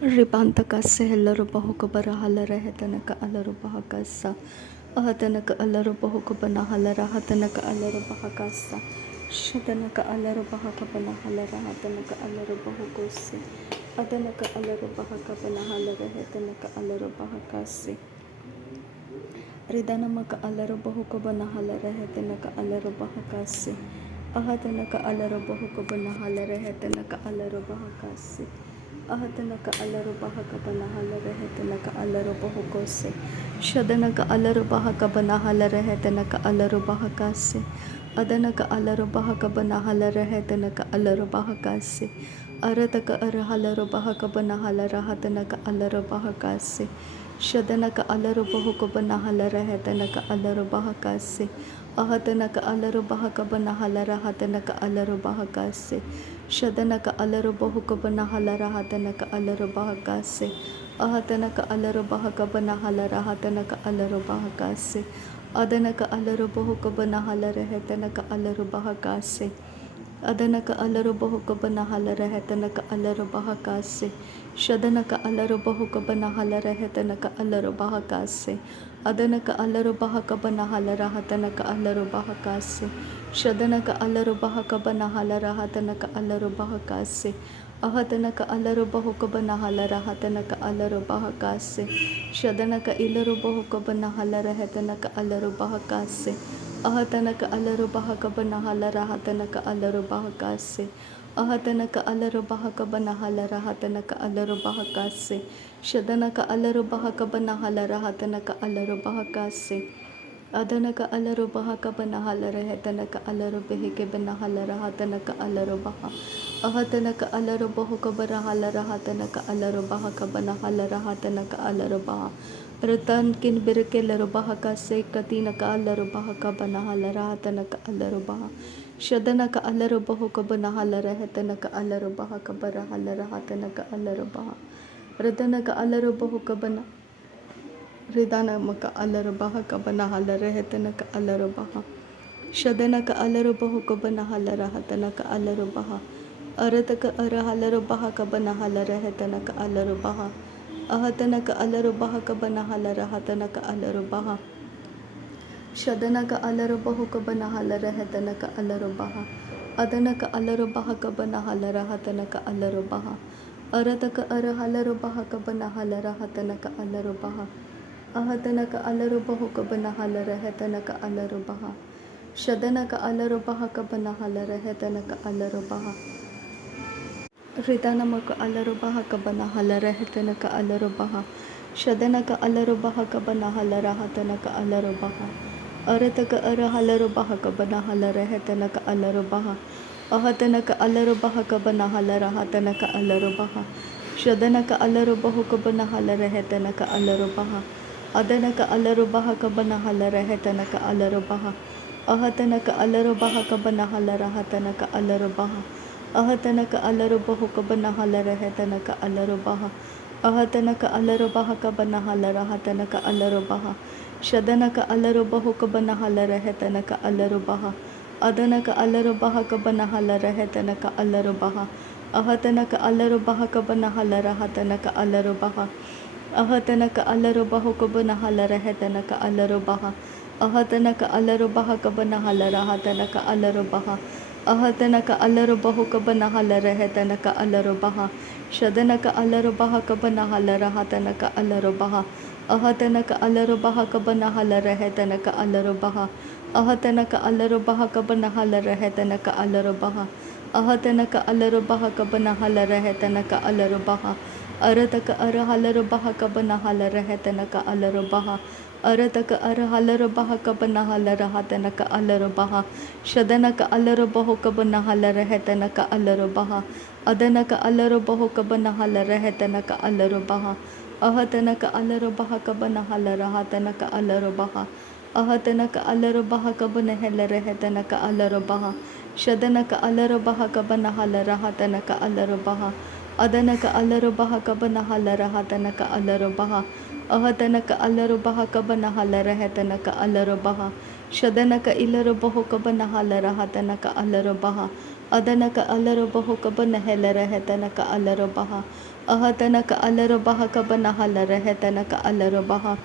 ರಿಪಾಂತಕಸ್ಸೆ ಎಲ್ಲರೂ ಬಹುಕೊಬ್ಬರ ಹಲರ ಹೆತನಕ ಅಲರು ಬಹಕಸ್ಸ ಅಹತನಕ ಅಲರು ಬಹುಕೊಬ್ಬನ ಹಲರ ಹತನಕ ಅಲರು ಬಹಕಸ್ಸ ಶತನಕ ಅಲರು ಬಹಕಬನ ಹಲರ ಹತನಕ ಅಲರು ಬಹುಕೊಸ್ಸೆ ಅದನಕ ಅಲರು ಬಹಕಬನ ಹಲರ ಹೆತನಕ ಅಲರು ಬಹಕಸ್ಸೆ ರಿದನಮಕ ಅಲರು ಬಹುಕೊಬ್ಬನ ಹಲರ ಹೆತನಕ ಅಲರು ಬಹಕಸ್ಸೆ ಅಹತನಕ ಅಲರು ಬಹುಕೊಬ್ಬನ ಹಲರ ಹೆತನಕ ಅಲರು ಬಹಕಸ್ಸೆ ಅಹತನಕ ಅಲರು ಬಹಕಬನ ಹಲರ ಹೆತನಕ ಅಲರು ಬಹುಕೊಸ್ಸೆ ಶದನಕ ಅಲರು ಬಹಕಬನ ಹಲರ ಹೆತನಕ ಅಲರು ಬಹಕಸ್ಸೆ ಅದನಕ ಅಲರು ಬಹಕಬನ ಹಲರ ಹೆತನಕ ಅಲರು ಬಹಕಸ್ಸೆ ಅರತಕ ಅರ ಹಲರು ಬಹಕಬನ ಹಲರ ಹತನಕ ಅಲರು ಬಹಕಸ್ಸೆ ಶದನಕ ಅಲರು ಬಹುಕೊಬ್ಬನ ಹಲರ ಹೆತನಕ ಅಲರು ಬಹಕಸ್ಸೆ ಅಹತನಕ ಅಲರು ಬಹಕಬನ ಹಲರ ಹತನಕ ಅಲರು ಬಹಕಸ್ಸೆ ಶದನಕ ಅಲರು ಬಹುಕೊಬ್ಬನ ಹಲರ ಹತನಕ ಅಲರು ಬಹಕಸ್ಸೆ ಅಹತನಕ ಅಲರು ಬಹಕಬನ ಹಲರ ಹತನಕ ಅಲರು ಬಹಕಸ್ಸೆ ಅದನಕ ಅಲರು ಬಹುಕೊಬ್ಬನ ಹಲರ ಹೆತನಕ ಅಲರು ಬಹಕಸ್ಸೆ ಅದನಕ ಅಲರು ಬಹುಕೊಬ್ಬನ ಹಲರ ಹೆತನಕ ಅಲರು ಬಹಕಸ್ಸೆ ಶದನಕ ಅಲರು ಬಹುಕೊಬ್ಬನ ಹಲರ ಹೆತನಕ ಅಲರು ಬಹಕಸ್ಸೆ ಅದನಕ ಅಲರು ಬಹಕಬನ ಹಲರ ಹತನಕ ಅಲರು ಬಹಕಸ್ಸೆ ಶದನಕ ಅಲರು ಬಹಕಬನ ಹಲರ ಹತನಕ ಅಲರು ಬಹಕಸ್ಸೆ ಅಹತನಕ ಅಲರು ಬಹುಕೊಬ್ಬನ ಹಲರ ಹತನಕ ಅಲರು ಬಹಕಸ್ಸೆ ಶದನಕ ಇಲರು ಬಹುಕೊಬ್ಬನ ಹಲರ ಹೆತನಕ ಅಲರು ಬಹಕಸ್ಸೆ ಅಹತನಕ ಅಲರು ಬಹಕಬನ ಹಲರ ಹತನಕ ಅಲರು ಬಹಕಸ್ಸೆ ಅಹತನಕ ಅಲರು ಬಹಕಬನ ಹಲರ ಹತನಕ ಅಲರು ಬಹಕಸ್ಸೆ ಶದನಕ ಅಲರು ಬಹಕಬನ ಹಲರ ಹತನಕ ಅಲರು ಬಹಕಸ್ಸೆ ಅದನಕ ಅಲರು ಬಹಕಬನ ಹಲರ ಹೆತನಕ ಅಲರು ಬೆಹಿಕೆಬನ ಹಲರ ಹತನಕ ಅಲರು ಬಹ ಅಹತನಕ ಅಲರು ಬಹುಕೊಬ್ಬರ ಹಲರ ಹತನಕ ಅಲರು ಬಹಕಬನ ಹಲರ ಹತನಕ ಅಲರು ಬಹ ರತನ್ ಕಿನ್ ಬಿರಕೆಲ್ಲರು ಬಹಕಸ್ಸೆ ಕತಿನಕ ಅಲರು ಬಹಕಬನ ಹಲರ ಹತನಕ ಅಲರು ಬಹ ಶದನಕ ಅಲರು ಬಹುಕೊಬ್ಬನ ಹಲರ ಹೆತನಕ ಅಲರು ಬಹಕಬರ ಹಲರ ಹತನಕ ಅಲರು ಬಹ ರತನಕ ಅಲರು ಬಹುಕಬನ ರಿದನಮಕ ಅಲರು ಬಹಕಬನ ಹಲರ ಹೆತನಕ ಅಲರು ಬಹ ಶದನಕ ಅಲರು ಬಹುಕೊಬ್ಬನ ಹಲರ ಹತನಕ ಅಲರು ಬಹ ಅರತಕ ಅರ ಹಲರು ಬಹಕಬನ ಹಲರ ಹೆತನಕ ಅಲರು ಬಹ ಅಹತನಕ ಅಲರು ಬಹಕಬನ ಹಲರ ಹತನಕ ಅಲರು ಬಹ ಶದನಕ ಅಲರು ಬಹುಕೊಬ್ಬನ ಹಲರ ಹೆತನಕ ಅಲರು ಬಹ ಅದನಕ ಅಲರು ಬಹಕಬನ ಹಲರ ಹತನಕ ಅಲರು ಬಹ ಅರತಕ ಅರ ಹಲರು ಬಹಕಬನ ಹಲರ ಹತನಕ ಅಲರು ಬಹ ಅಹತನಕ ಅಲರು ಬಹುಕೊಬ್ಬನ ಹಲರ ಹೆತನಕ ಅಲರು ಬಹ ಶದನಕ ಅಲರು ಬಹಕಬನ ಹಲರ ಹೆತನಕ ಅಲರು ಬಹ ರಿದನಮಕ ಅಲರು ಬಹಕಬನ ಹಲರ ಹೆತನಕ ಅಲರು ಬಹ ಶದನಕ ಅಲರು ಬಹಕಬನ ಹಲರ ಹತನಕ ಅಲರು ಬಹ ಅರತಕ ಅರ ಹಲರು ಬಹಕಬನ ಹಲರ ಹೆತನಕ ಅಲರು ಬಹ ಅಹತನಕ ಅಲರು ಬಹಕಬನ ಹಲರ ಹತನಕ ಅಲರು ಬಹ ಶದನಕ ಅಲರು ಬಹುಕೊಬ್ಬನ ಹಲರ ಹೆತನಕ ಅಲರು ಬಹ ಅದನಕ ಅಲರು ಬಹಕಬನ ಹಲರ ಹೆತನಕ ಅಲರು ಬಹ ಅಹತನಕ ಅಲರು ಬಹಕಬನ ಹಲರ ಹತನಕ ಅಲರು ಬಹ ಅಹತನಕ ಅಲರು ಬಹುಕೊಬ್ಬನ ಹಲರ ಹೆತನಕ ಅಲರು ಬಹ ಅಹತನಕ ಅಲರು ಬಹಕಬನ ಹಲರ ಹತನಕ ಅಲರು ಬಹ ಶದನಕ ಅಲರು ಬಹುಕೊಬ್ಬನ ಹಲರ ಹೆತನಕ ಅಲರು ಬಹ ಅದನಕ ಅಲರು ಬಹಕಬನ ಹಲರ ಹೆತನಕ ಅಲರು ಬಹ ಅಹತನಕ ಅಲರು ಬಹಕಬನ ಹಲರ ಹತನಕ ಅಲರು ಬಹ ಅಹತನಕ ಅಲರು ಬಹುಕೊಬ್ಬನ ಹಲರ ಹೆತನಕ ಅಲರು ಬಹ ಅಹತನಕ ಅಲರು ಬಹಕಬನ ಹಲರ ಹತನಕ ಅಲರು ಬಹ ಅಹತನಕ ಅಲರು ಬಹುಕೊಬ್ಬನ ಹಲರ ಹೆತನಕ ಅಲರು ಬಹ ಶದನಕ ಅಲರು ಬಹಕಬನ ಹಲರ ಹತನಕ ಅಲರು ಬಹ ಅಹತನಕ ಅಲರು ಬಹಕಬನ ಹಲರ ಹೆತನಕ ಅಲರು ಬಹ ಅಹತನಕ ಅಲರು ಬಹಕಬನ ಹಲರ ಹೆತನಕ ಅಲರು ಬಹ ಅಹತನಕ ಅಲರು ಬಹಕಬನ ಹಲರ ಹೆತನಕ ಅಲರು ಬಹ ಅರತಕ ಅರ ಹಲರು ಬಹಕಬನ ಹಲರ ಹೆತನಕ ಅಲರು ಬಹ ಅರತಕ ಅರ ಹಲರು ಬಹಕಬನ ಹಲರ ಹತನಕ ಅಲರು ಬಹ ಶದನಕ ಅಲರು ಬಹುಕಬನ ಹಲರ ಹೆತನಕ ಅಲರು ಬಹ ಅದನಕ ಅಲರು ಬಹುಕಬನ ಹಲರ ಹೆತನಕ ಅಲರು ಬಹ ಅಹತನಕ ಅಲರು ಬಹಕಬನ ಹಲರ ಹತನಕ ಅಲರು ಬಹ ಅಹತನಕ ಅಲರು ಬಹಕಬನ ಹೆಲರ ಹೆತನಕ ಅಲರು ಬಹ ಶದನಕ ಅಲರು ಬಹಕಬನ ಹಲರ ಹತನಕ ಅಲರು ಬಹ ಅದನಕ ಅಲರು ಬಹಕಬನ ಹಲರ ಹತನಕ ಅಲರು ಬಹ ಅಹತನಕ ಅಲರು ಬಹಕಬನ ಹಲರ ಹೆತನಕ ಅಲರು ಬಹ ಶದನಕ ಇಲರು ಬಹುಕಬನ ಹಲರ ಹತನಕ ಅಲರು ಬಹ ಅದನಕ ಅಲರು ಬಹುಕಬನ ಹೆಲರ ಹೆತನಕ ಅಲರು ಬಹ Ahatanaka alarabahaka banahala rehetanaka alarabaha.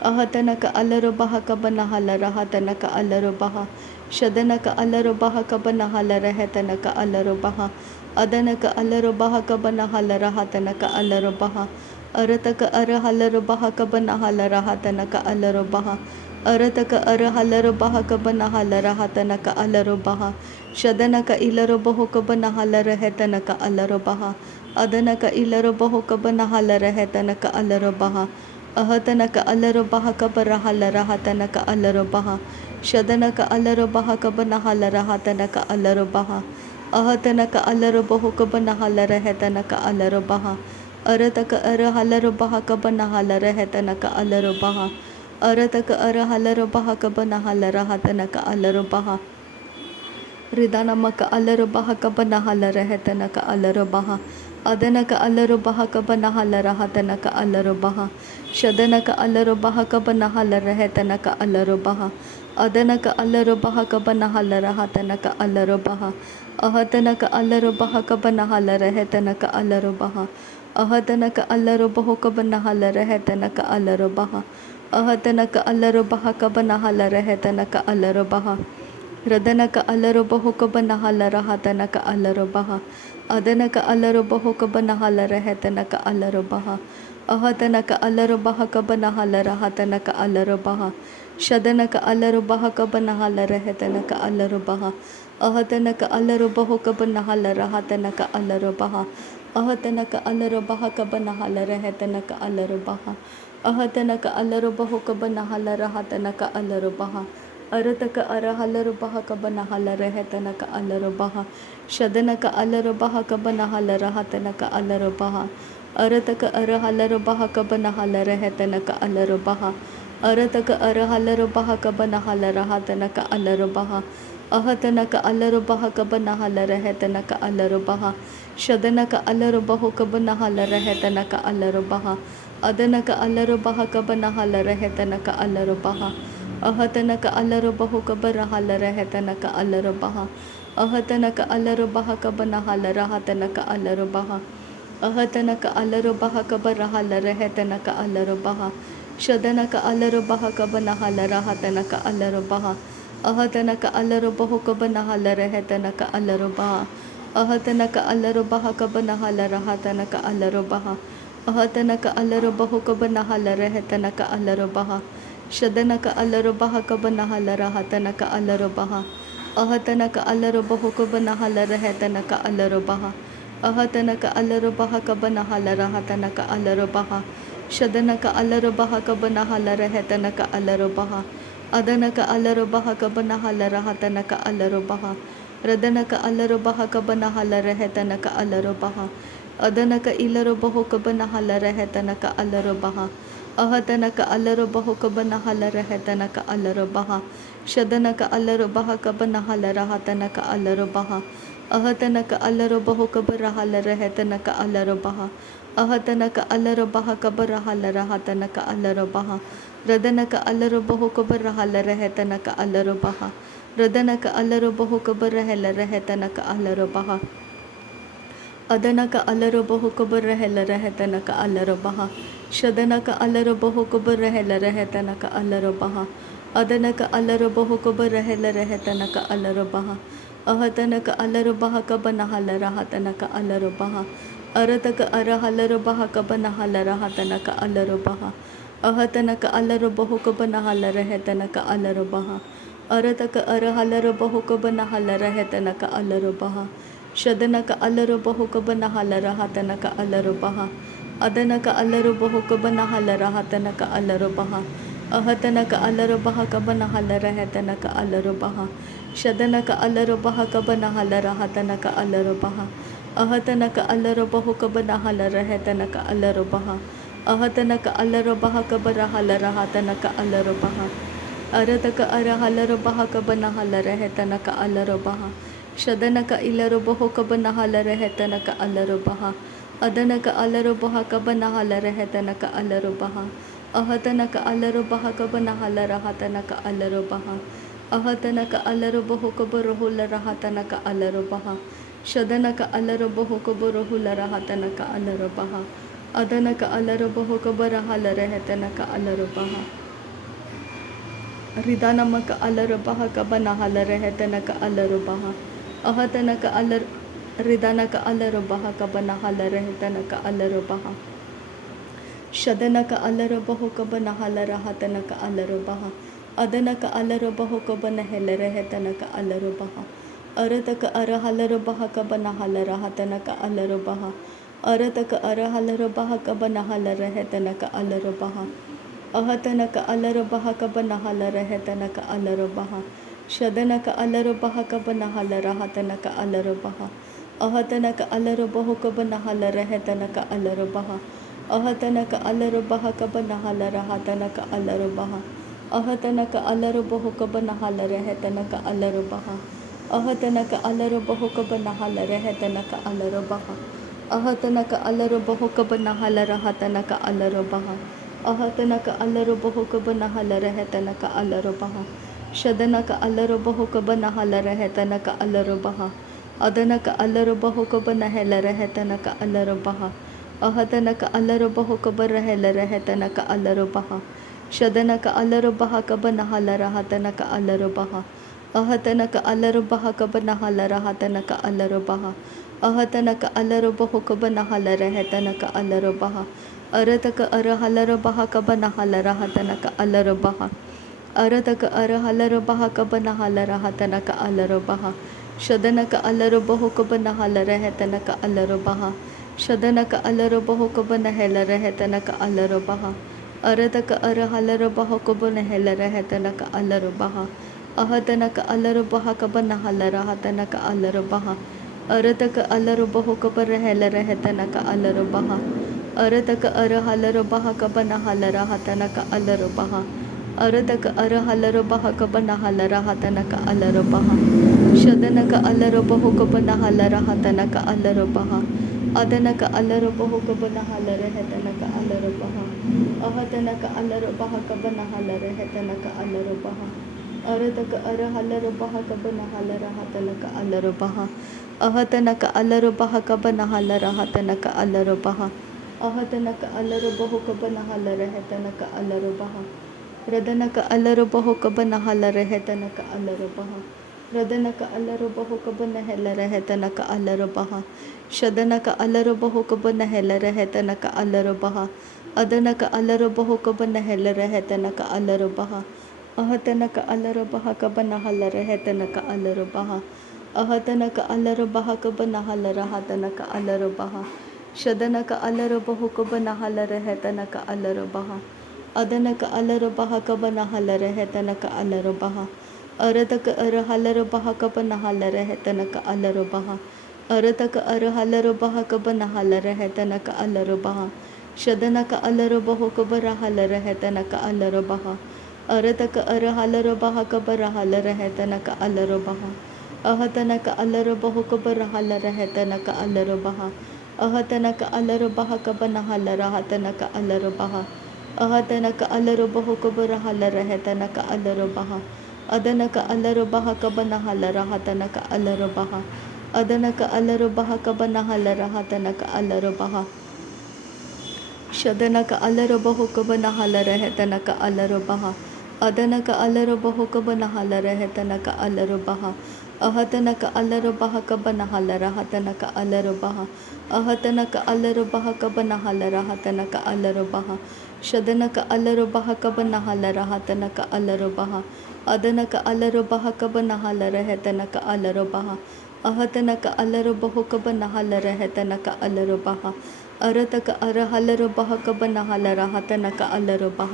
Ahatanaka alarabahaka banahala rahatanaka alarabaha. Shadanaka alarabahaka banahala rehetanaka alarabaha. Adanaka alarabahaka banahala rahatanaka alarabaha. Arataka arahalarabahaka banahala rahatanaka alarabaha. Arataka arahalarabahaka banahala rahatanaka alarabaha. Shadanaka ilarabahuka banahala rehetanaka alarabaha. Adanaka ilarabahuka banahala rehetanaka alarabaha. Ahatanaka alarabahaka barahala rahatanaka alarabaha. Shadanaka alarabahaka banahala rahatanaka alarabaha. Ahatanaka alarabahuka banahala rehetanaka alarabaha. Arataka arahalarabahaka banahala rehetanaka alarabaha. Arataka arahalarabahaka banahala rahatanaka alarabaha. Ridanamaka alarabahaka banahala rehetanaka alarabaha. Adanaka alarabahaka banahala rahatanaka alarabaha. Shadanaka alarabahaka banahala rehetanaka alarabaha. Adanaka alarabahaka banahala rahatanaka alarabaha. Ahatanaka alarabahaka banahala rehetanaka alarabaha. Ahatanaka alarabahuka banahala rehetanaka alarabaha. Ahatanaka alarabahaka banahala rehetanaka alarabaha. Radanaka alarabahuka banahala rahatanaka alarabaha. Adanaka alarabahuka banahala rehetanaka alarabaha. Ahatanaka alarabahaka banahala rahatanaka alarabaha. Shadanaka alarabahaka banahala rehetanaka alarabaha. Ahatanaka alarabahuka banahala rahatanaka alarabaha. Ahatanaka alarabahaka banahala rehetanaka alarabaha. Ahatanaka alarabahuka banahala rahatanaka alarabaha. Arataka arahalarabahaka banahala rehetanaka alarabaha. Shadanaka alarabahaka banahala rahatanaka alarabaha. Arataka arahalarabahaka banahala rehetanaka alarabaha. Arataka arahalarabahaka banahala rahatanaka alarabaha. Ahatanaka alarabahaka banahala rehetanaka alarabaha. Shadanaka alarabahuka banahala rehetanaka alarabaha. Adanaka alarabahaka banahala rehetanaka alarabaha. Ahatanaka alarabahuka barahala rehetanaka alarabaha. Ahatanaka alarabahaka banahala rahatanaka alarabaha. Ahatanaka alarabahaka barahala rehetanaka alarabaha. Shadanaka alarabahaka banahala rahatanaka alarabaha. Ahatanaka alarabahuka banahala rehetanaka alarabaha. Ahatanaka alarabahaka banahala rahatanaka alarabaha. Ahatanaka alarabahuka banahala rehetanaka alarabaha. Shadanaka alarabahaka banahala rahatanaka alarabaha. Ahatanaka alarabahuka banahala rehetanaka alarabaha. Ahatanaka alarabahaka banahala rahatanaka alarabaha. Shadanaka alarabahaka banahala rehetanaka alarabaha. Adanaka alarabahaka banahala rahatanaka alarabaha. Radanaka alarabahaka banahala rehetanaka alarabaha. Adanaka ilarabahuka banahala rehetanaka alarabaha. Ahatanaka alarabahuka banahala rehetanaka alarabaha. Shadanaka alarabahaka banahala rahatanaka alarabaha. Ahatanaka alarabahuka barahala rehetanaka alarabaha. Ahatanaka alarabahaka barahala rahatanaka alarabaha. Radanaka alarabahuka barahala rehetanaka alarabaha. Radanaka alarabahuka barahala rehetanaka alarabaha. Adanaka alarabahuka barahela rehetanaka alarabaha. Shadanaka alarabahuka barahela rehetanaka alarabaha. Adanaka alarabahuka barahela rehetanaka alarabaha. Ahatanaka alarabahaka banahala rahatanaka alarabaha. Arataka arahalarabahaka banahala rahatanaka alarabaha. Ahatanaka alarabahuka banahala rehetanaka alarabaha. Arataka arahalarabahuka banahala rehetanaka alarabaha. Shadanaka alarabahuka banahala rahatanaka alarabaha. Adanaka alarabahuka banahala rahatanaka alarabaha. Ahatanaka alarabahaka banahala rehetanaka alarabaha. Shadanaka alarabahaka banahala rahatanaka alarabaha. Ahatanaka alarabahuka banahala rehetanaka alarabaha. Ahatanaka alarabahaka banahala rahatanaka alarabaha. Arataka arahalarabahaka banahala rehetanaka alarabaha. Shadanaka ilarabahuka banahala rehetanaka alarabaha. Adanaka alarabahaka banahala rehetanaka alarabaha. Ahatanaka alarabahaka banahala rahatanaka alarabaha. Ahatanaka alarabahuka barahula rahatanaka alarabaha. ಶದನಕ ಅಲರಬಹುಕ ಬರಹುಲರಹತನಕ ಅಲರಬಹ ಅದನಕ ಅಲರಬಹುಕ ಬರಹಲರಹತನಕ ಅಲರಬಹ ರಿದನಮಕ ಅಲರಬಹಕ ಬನಹಲರಹತನಕ ಅಲರಬಹ ಅಹತನಕ ಅಲರ್ ರಿದನಕ ಅಲರಬಹಕ ಬನಹಲರಹತನಕ ಅಲರಬಹ ಶದನಕ ಅಲರಬಹುಕ ಬನಹಲರಹತನಕ ಅಲರಬಹ ಅದನಕ ಅಲರಬಹುಕ ಬನಹೆಲರಹತನಕ ಅಲರಬಹ ಅರತಕ ಅರಹಲರಬಹಕ ಬನಹಲರಹತನಕ ಅಲರಬಹ ಅರತಕ ಅರಹಲರಬಹಕ ಬನಹಲರಹತನಕ ಅಲರಬಹ ಅಹತನಕ ಅಲರಬಹಕ ಬನಹಲರಹತನಕ ಅಲರಬಹ ಶದನಕ ಅಲರಬಹಕ ಬನಹಲರಹತನಕ ಅಲರಬಹ ಅಹತನಕ ಅಲರಬಹುಕ ಬನಹಲರಹತನಕ ಅಲರಬಹ ಅಹತನಕ ಅಲರಬಹಕ ಬನಹಲರಹತನಕ ಅಲರಬಹ ಅಹತನಕ ಅಲರಬಹುಕ ಬನಹಲರಹತನಕ ಅಲರಬಹ ಅಹತನಕ ಅಲರಬಹುಕ ಬನಹಲರಹತನಕ ಅಲರಬಹ ಅಹತನಕ ಅಲರಬಹುಕ ಬನಹಲರಹತನಕ ಅಲರಬಹ ಅಹತನಕ ಅಲರಬಹುಕ ಬನಹಲರಹತನಕ ಅಲರಬಹ ಶದನಕ ಅಲರಬಹುಕ ಬನಹಲರಹತನಕ ಅಲರಬಹ ಅದನಕ ಅಲರಬಹುಕ ಬನಹೆಲರಹತನಕ ಅಲರಬಹ ಅಹತನಕ ಅಲರಬಹುಕ ಬರಹೆಲರಹತನಕ ಅಲರಬಹ ಶದನಕ ಅಲರಬಹಕ ಬನಹಲರಹತನಕ ಅಲರಬಹ ಅಹತನಕ ಅಲರಬಹಕ ಬನಹಲರಹತನಕ ಅಲರಬಹ ಅಹತನಕ ಅಲರಬಹುಕ ಬನಹಲರಹತನಕ ಅಲರಬಹ ಅರತಕ ಅರಹಲರಬಹಕ ಬನಹಲರಹತನಕ ಅಲರಬಹ ಅರತಕ ಅರಹಲರಬಹಕ ಬನಹಲರಹತನಕ ಅಲರಬಹ ಶದನಕ ಅಲರಬಹುಕ ಬನಹಲರಹತನಕ ಅಲರಬಹ ಶದನಕ ಅಲರಬಹುಕ ಬನಹೆಲರಹತನಕ ಅಲರಬಹ ಅರತಕ ಅರಹಲರಬಹಕ ಬನಹೆಲರಹತನಕ ಅಲರಬಹ ಅಹತನಕ ಅಲರಬಹಕ ಬನಹಲರಹತನಕ ಅಲರಬಹ ಅರತಕ ಅಲರಬಹುಕ ಬರಹೆಲರಹತನಕ ಅಲರಬಹ ಅರತಕ ಅರಹಲರಬಹಕ ಬನಹಲರಹತನಕ ಅಲರಬಹ ಅರತಕ ಅರಹಲರಬಹಕ ಬನಹಲರಹತನಕ ಅಲರಬಹ ಶದನಕ ಅಲರಬಹುಕ ಬನಹಲರಹತನಕ ಅಲರಬಹ ಅದನಕ ಅಲರಬಹುಕ ಬನಹಲರಹತನಕ ಅಲರಬಹ ಅಹತನಕ ಅಲರಬಹಕ ಬನಹಲರಹತನಕ ಅಲರಬಹ ಅರತಕ ಅರಹಲರಬಹಕ ಬನಹಲರಹತನಕ ಅಲರಬಹ ಅಹತನಕ ಅಲರಬಹಕ ಬನಹಲರಹತನಕ ಅಲರಬಹ ಅಹತನಕ ಅಲರಬಹುಕ ಬನಹಲರಹತನಕ ಅಲರಬಹ ರದನಕ ಅಲರಬಹುಕ ಬನಹಲರಹತನಕ ಅಲರಬಹ ರದನಕ ಅಲರಬಹುಕ ಬನಹೆಲರಹತನಕ ಅಲರಬಹ ಶದನಕ ಅಲರಬಹುಕ ಬನಹೆಲರಹತನಕ ಅಲರಬಹ ಅದನಕ ಅಲರಬಹುಕ ಬನಹೆಲರಹತನಕ ಅಲರಬಹ ಅಹತನಕ ಅಲರಬಹಕ ಬನಹಲರಹತನಕ ಅಲರಬಹ ಅಹತನಕ ಅಲರಬಹಕ ಬನಹಲರಹತನಕ ಅಲರಬಹ ಶದನಕ ಅಲರಬಹುಕ ಬನಹಲರಹತನಕ ಅಲರಬಹ ಅದನಕ ಅಲರಬಹಕ ಬನಹಲರಹತನಕ ಅಲರಬಹ ಅರತಕ ಅರಹಲರಬಹಕ ಬನಹಲರಹತನಕ ಅಲರಬಹ ಅರತಕ ಅರಹಲರಬಹಕ ಬನಹಲರಹತನಕ ಅಲರಬಹ ಶದನಕ ಅಲರಬಹುಕ ಬರಹಲರಹತನಕ ಅಲರಬಹ ಅರತಕ ಅರಹಲರಬಹಕ ಬರಹಲರಹತನಕ ಅಲರಬಹ ಅಹತನಕ ಅಲರಬಹುಕ ಬರಹಲರಹತನಕ ಅಲರಬಹ ಅಹತನಕ ಅಲರಬಹಕ ಬನಹಲರಹತನಕ ಅಲರಬಹ ಅಹತನಕ ಅಲರಬಹುಕ ಬರಹಲರಹತನಕ ಅಲರಬಹ ಅದನಕ ಅಲರಬಹಕ ಬನಹಲರಹತನಕ ಅಲರಬಹ ಅದನಕ ಅಲರಬಹಕ ಬನಹಲರಹತನಕ ಅಲರಬಹ ಶದನಕ ಅಲರಬಹುಕ ಬನಹಲರಹತನಕ ಅಲರಬಹ ಅದನಕ ಅಲರಬಹುಕ ಬನಹಲರಹತನಕ ಅಲರಬಹ ಅಹತನಕ ಅಲರಬಹಕ ಬನಹಲರಹತನಕ ಅಲರಬಹ ಅಹತನಕ ಅಲರಬಹಕ ಬನಹಲರಹತನಕ ಅಲರಬಹ ಶದನಕ ಅಲರಬಹಕ ಬನಹಲರಹತನಕ ಅಲರಬಹ ಅದನಕ ಅಲರಬಹಕ ಬನಹಲರಹತನಕ ಅಲರಬಹ ಅಹತನಕ ಅಲರಬಹುಕ ಬನಹಲರಹತನಕ ಅಲರಬಹ ಅರತಕ ಅರಹಲರಬಹಕ ಬನಹಲರಹತನಕ ಅಲರಬಹ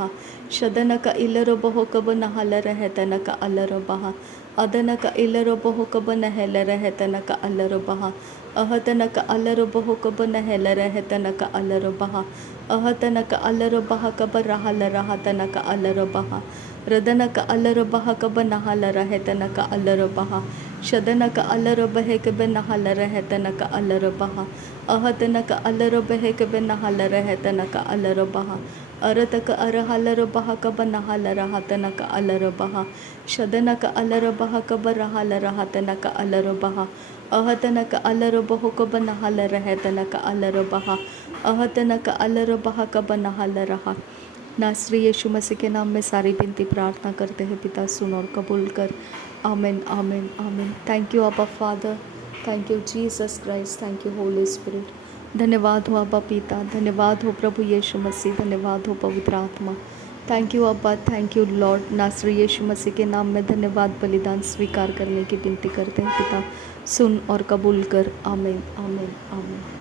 ಶದನಕ ಇಲರಬಹುಕ ಬನಹಲರಹತನಕ ಅಲರಬಹ ಅದನಕ ಇಲರಬಹುಕ ಬನಹೆಲರಹತನಕ ಅಲರಬಹ ಅಹತನಕ ಅಲರಬಹುಕ ಬನಹೆಲರಹತನಕ ಅಲರಬಹ ಅಹತನಕ ಅಲರಬಹಕ ಬರಹಲರಹತನಕ ಅಲರಬಹ ರದನಕ ಅಲರಬಹಕ ಬನಹಲರಹತನಕ ಅಲರಬಹ ಶದನಕ ಅಲರಬಹಕ ಬನಹಲರಹತನಕ ಅಲರಬಹ ಅಹತನಕ ಅಲರಬಹಕ ಬನಹಲರಹತನಕ ಅಲರಬಹ ಅರತಕ ಅರಹಲರಬಹಕ ಬನಹಲರಹತನಕ ಅಲರಬಹ ಶದನಕ ಅಲರಬಹಕ ಬರಹಲರಹತನಕ ಅಲರಬಹ ahtanaka alarabahokabanahalarahtanaka alarabaha ahtanaka alarabahakabanahalaraha। नासरी यीशु मसीह के नाम में सारी विनती प्रार्थना करते हैं पिता, सुन और कबूल कर। आमीन आमीन आमीन। थैंक यू अब्बा father, thank you Jesus Christ, thank you Holi स्पिरिट। धन्यवाद हो अब्बा पिता, धन्यवाद हो प्रभु यीशु मसीह, धन्यवाद हो पवित्र आत्मा। थैंक यू अब्बा, थैंक यू लॉर्ड। नासरी यीशु मसीह के नाम में धन्यवाद बलिदान स्वीकार करने की विनती करते हैं पिता, सुन और कबूल कर। आमीन आमीन आमीन।